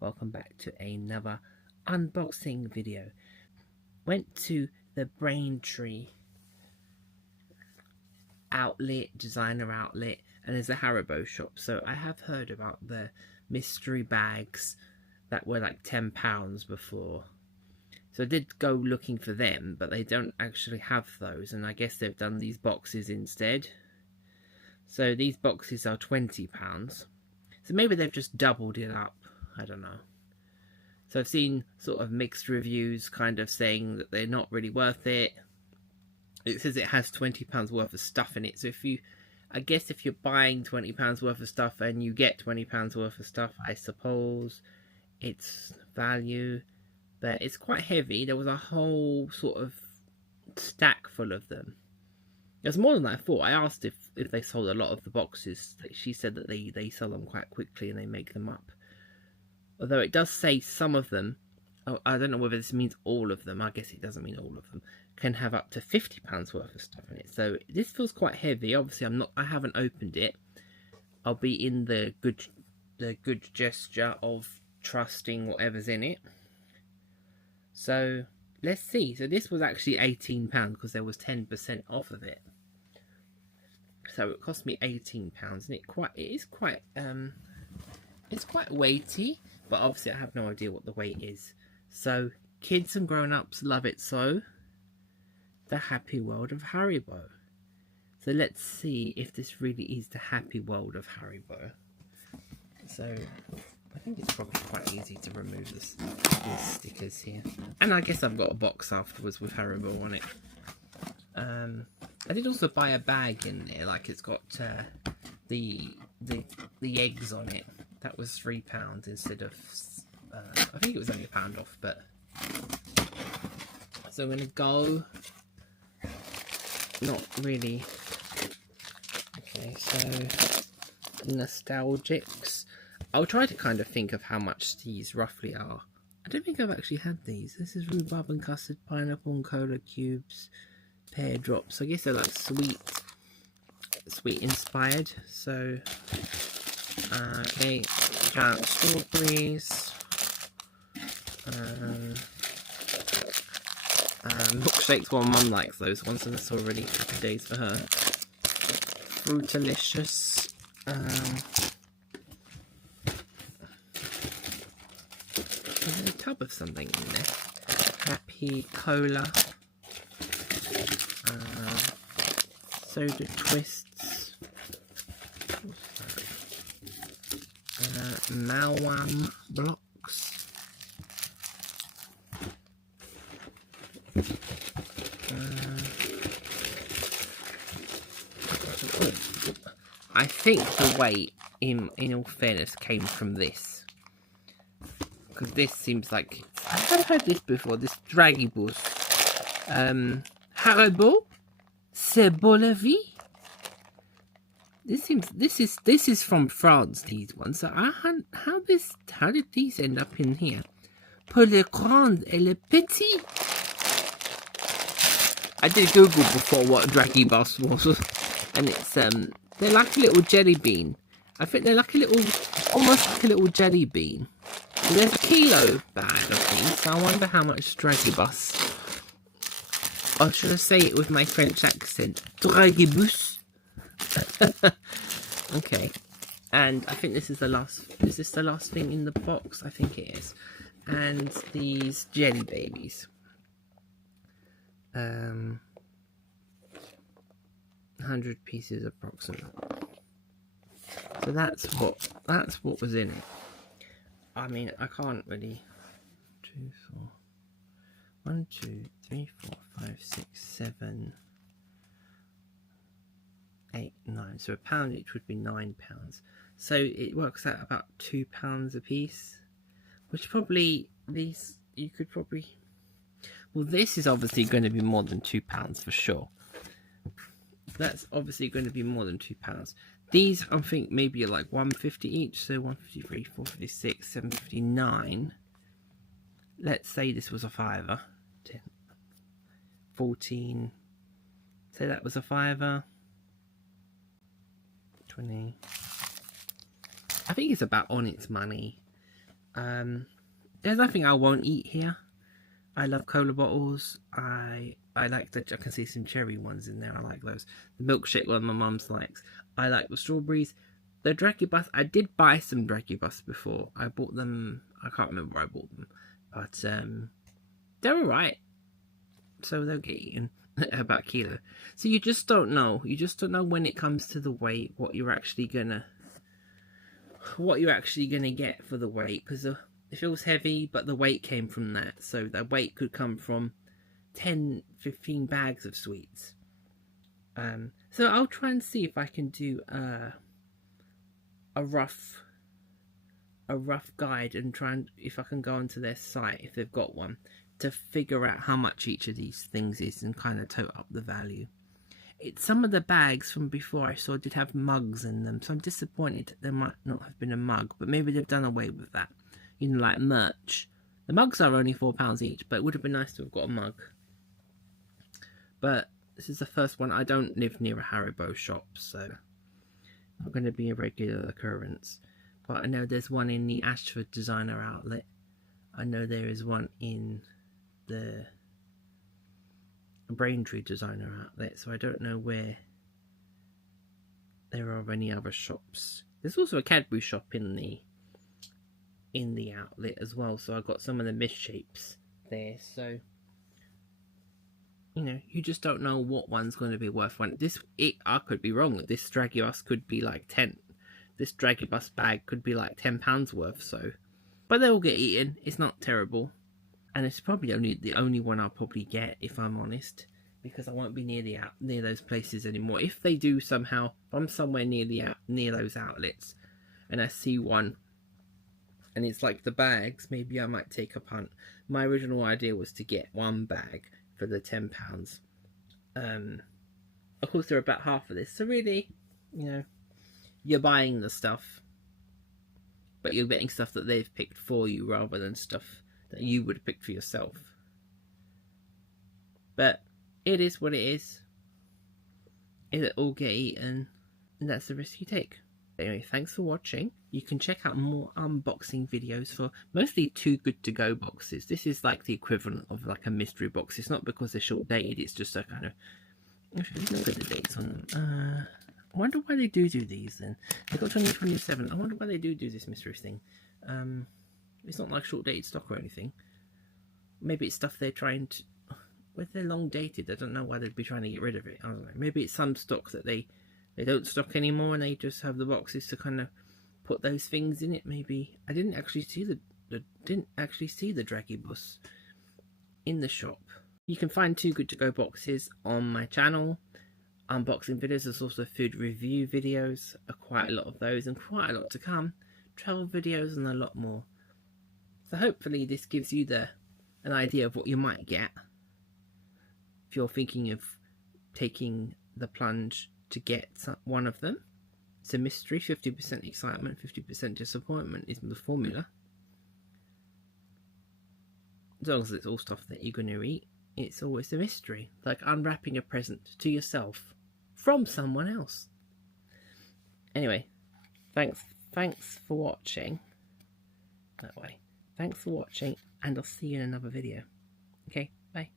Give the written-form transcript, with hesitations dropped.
welcome back to another unboxing video. Went to the Braintree designer outlet, and there's a Haribo shop. So I have heard about the mystery bags that were like £10 before. So I did go looking for them, but they don't actually have those, and I guess they've done these boxes instead. So these boxes are £20. So maybe they've just doubled it up. I don't know. So I've seen sort of mixed reviews kind of saying that they're not really worth it. It says it has £20 worth of stuff in it. So I guess if you're buying £20 worth of stuff and you get £20 worth of stuff, I suppose it's value. But it's quite heavy. There was a whole sort of stack full of them. There's more than I thought. I asked if they sold a lot of the boxes. She said that they sell them quite quickly and they make them up. Although it does say some of them, I don't know whether this means all of them, I guess it doesn't mean all of them, can have up to £50 worth of stuff in it. So this feels quite heavy. Obviously I haven't opened it. I'll be in the good gesture of trusting whatever's in it. So let's see. So this was actually £18 because there was 10% off of it. So it cost me £18, and it's quite weighty, but obviously I have no idea what the weight is. So kids and grown-ups love it. So the happy world of Haribo. So let's see if this really is the happy world of Haribo. So I think it's probably quite easy to remove these stickers here. And I guess I've got a box afterwards with Haribo on it. I did also buy a bag in there, like it's got the eggs on it. That was £3 instead of, I think it was only £1 off, but. So I'm going to go, not really, okay, so nostalgics. I'll try to kind of think of how much these roughly are. I don't think I've actually had these. This is rhubarb and custard, pineapple and cola cubes, pear drops. I guess they're like sweet inspired. So, okay, giant strawberries, milkshakes. Well, Mum likes those ones, and it's already happy days for her. Fruitalicious. There's a tub of something in there. Happy cola. Soda twists. Malwam blocks. I think the weight, in all fairness, came from this. Because this seems like, I have heard this before, this Dragibus. Haribo, c'est beau la vie. This is from France, these ones. So how did these end up in here? Pour le grand et le petit. I did Google before what Dragibus was, and it's they're like a little jelly bean. I think they're like almost like a little jelly bean. So there's a kilo bag of these, so I wonder how much Dragibus. Or should I say it with my French accent? Dragibus. Okay. And I think this is the last. Is this the last thing in the box? I think it is. And these jelly babies. 100 pieces approximately. So that's what was in it. I mean, I can't really. 1, 2, 3, 4, 5, 6, 7, 8, 9. So £1 each would be £9. So it works out about £2 a piece, which probably you could probably. Well, this is obviously going to be more than £2 for sure. That's obviously going to be more than £2. These, I think, maybe are like £1.50 each. So 1.53, 4.56, 7.59. Let's say this was a fiver. 10, 14. Say that was a fiver. 20. I think it's about on its money. There's nothing I won't eat here. I love cola bottles. I like that. I can see some cherry ones in there. I like those. The milkshake one my mum's likes. I like the strawberries. The Draggy Bus. I did buy some Draggy Bus before. I bought them. I can't remember where I bought them, but they're alright. So they'll get eaten. About a kilo. So you just don't know. You just don't know when it comes to the weight what you're actually gonna get for the weight, because it feels heavy, but the weight came from that. So the weight could come from 10-15 bags of sweets. So I'll try and see if I can do a rough guide and try and if I can go onto their site if they've got one to figure out how much each of these things is and kind of total up the value. Some of the bags from before I saw did have mugs in them, so I'm disappointed there might not have been a mug, but maybe they've done away with that. You know, like merch. The mugs are only £4 each, but it would have been nice to have got a mug. But this is the first one. I don't live near a Haribo shop, so not going to be a regular occurrence. But I know there's one in the Ashford Designer Outlet. I know there is one in the Braintree Designer Outlet, so I don't know where there are any other shops. There's also a Cadbury shop in the outlet as well, so I got some of the misshapes there. So you know, you just don't know what one's going to be worth. I could be wrong. This Draggy Bus could be like 10. This Draggy Bus bag could be like £10 worth. So, but they all get eaten. It's not terrible. And it's probably the only one I'll probably get, if I'm honest, because I won't be near those places anymore. If they do somehow, if I'm somewhere near those outlets, and I see one, and it's like the bags, maybe I might take a punt. My original idea was to get one bag for the £10. Of course, they're about half of this, so really, you know, you're buying the stuff, but you're getting stuff that they've picked for you rather than stuff that you would pick for yourself. But it is what it is. It'll all get eaten, and that's the risk you take. Anyway, thanks for watching. You can check out more unboxing videos for mostly Too Good To Go boxes. This is like the equivalent of like a mystery box. It's not because they're short dated, it's just a kind of... Look at the dates on them. I wonder why they do these then. They've got 2027. I wonder why they do this mystery thing. It's not like short dated stock or anything. Maybe it's stuff they're trying to... Well, they're long dated. I don't know why they'd be trying to get rid of it. I don't know. Maybe it's some stock that they don't stock anymore and they just have the boxes to kind of put those things in it. Maybe I didn't actually see the Draggy Bus in the shop. You can find Too Good To Go boxes on my channel. Unboxing videos. There's also food review videos. Quite a lot of those and quite a lot to come. Travel videos and a lot more. So hopefully this gives you an idea of what you might get if you're thinking of taking the plunge to get one of them. It's a mystery. 50% excitement, 50% disappointment is the formula. As long as it's all stuff that you're going to eat, it's always a mystery. Like unwrapping a present to yourself from someone else. Anyway, thanks for watching. That way. Thanks for watching, and I'll see you in another video. Okay, bye.